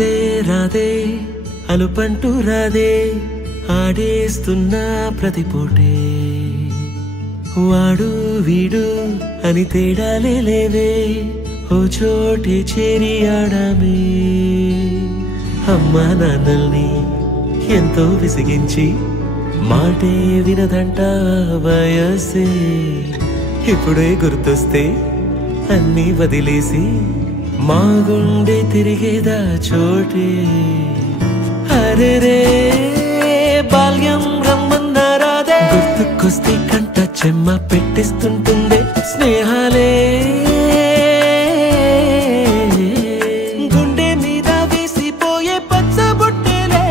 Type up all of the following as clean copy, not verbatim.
రాదే రాదే అలుపంటూ రాదే ఆడేస్తున్నా ప్రతి పూటే వాడు వీడు అని తేడాలే లేవే ఓ చోటే చేరి ఆడామే అమ్మా నాన్నల్ని ఎంతో విసిగించి మాటే వినదంట వయసే ఇప్పుడే గుర్తొస్తే అన్నీ వదిలేసి మా గుండె తిరిగేదా చోటే అరే రే బాల్యం రమ్మన్నారాదే గుర్తుకొస్తే కంట చెమ్మ పెట్టిస్తుంటుందే స్నేహాలే గుండె మీద వేసిపోయే పచ్చబొట్టెలే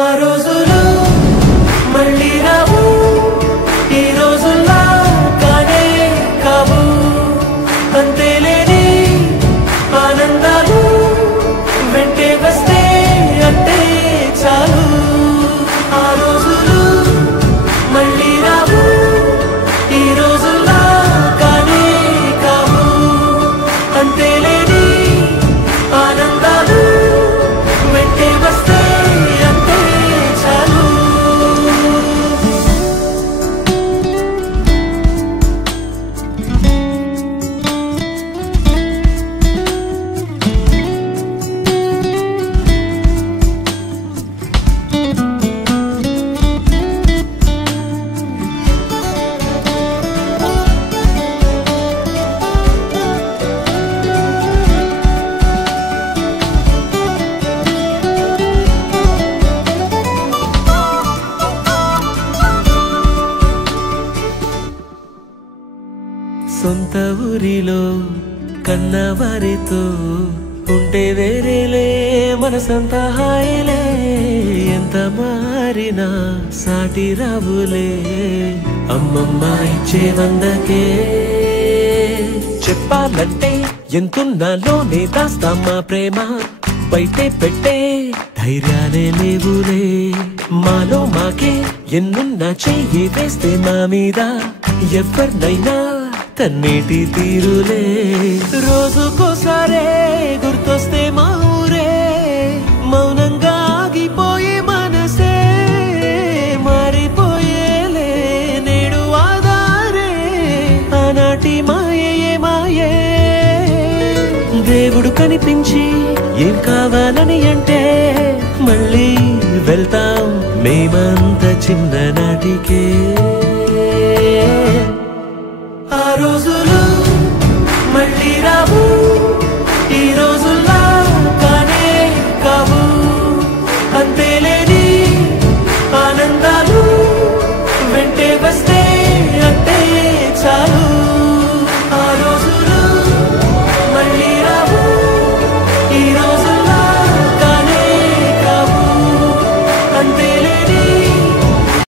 ఆ రోజులు మళ్ళీ రావు ఈ రోజుల్లా కానే కావు అంతేలేని ఆనందాలు వెంటే వస్తే అంటే చాలు ఆ రోజులు మళ్ళీ రావు ఈ రోజుల్లా కానే కావు అంతేలేని ఆనందాలు వెంటే వస్తే అంటే చాలు సొంత ఊరిలో కన్నవారితో ఉంటే వేరేలే మనసంత హాయిలే ఎంత మారినా సాటి రావులే అమ్మమ్మ ఇచ్చే వందకే చెప్పాలంటే ఎంతున్నాలోనే దాస్తామా ప్రేమ బయటే పెట్టే ధైర్యాలే లేవులే మాలో మాకే ఎన్నున్నా చెయ్యి వేస్తే మా మీద ఎవరినైనా కన్నీటి తీరులే రోజుకోసారే గుర్తొస్తే మా ఊరే మౌనంగా ఆగిపోయే మనసే మారిపోయేలే నేడు ఆధారే ఆనాటి మాయే మాయే దేవుడు కనిపించి ఏం కావాలని అంటే మళ్ళీ వెళ్తాం మేమంత చిన్ననాటికే ఆ రోజులు మళ్ళీ రావు ఈ రోజు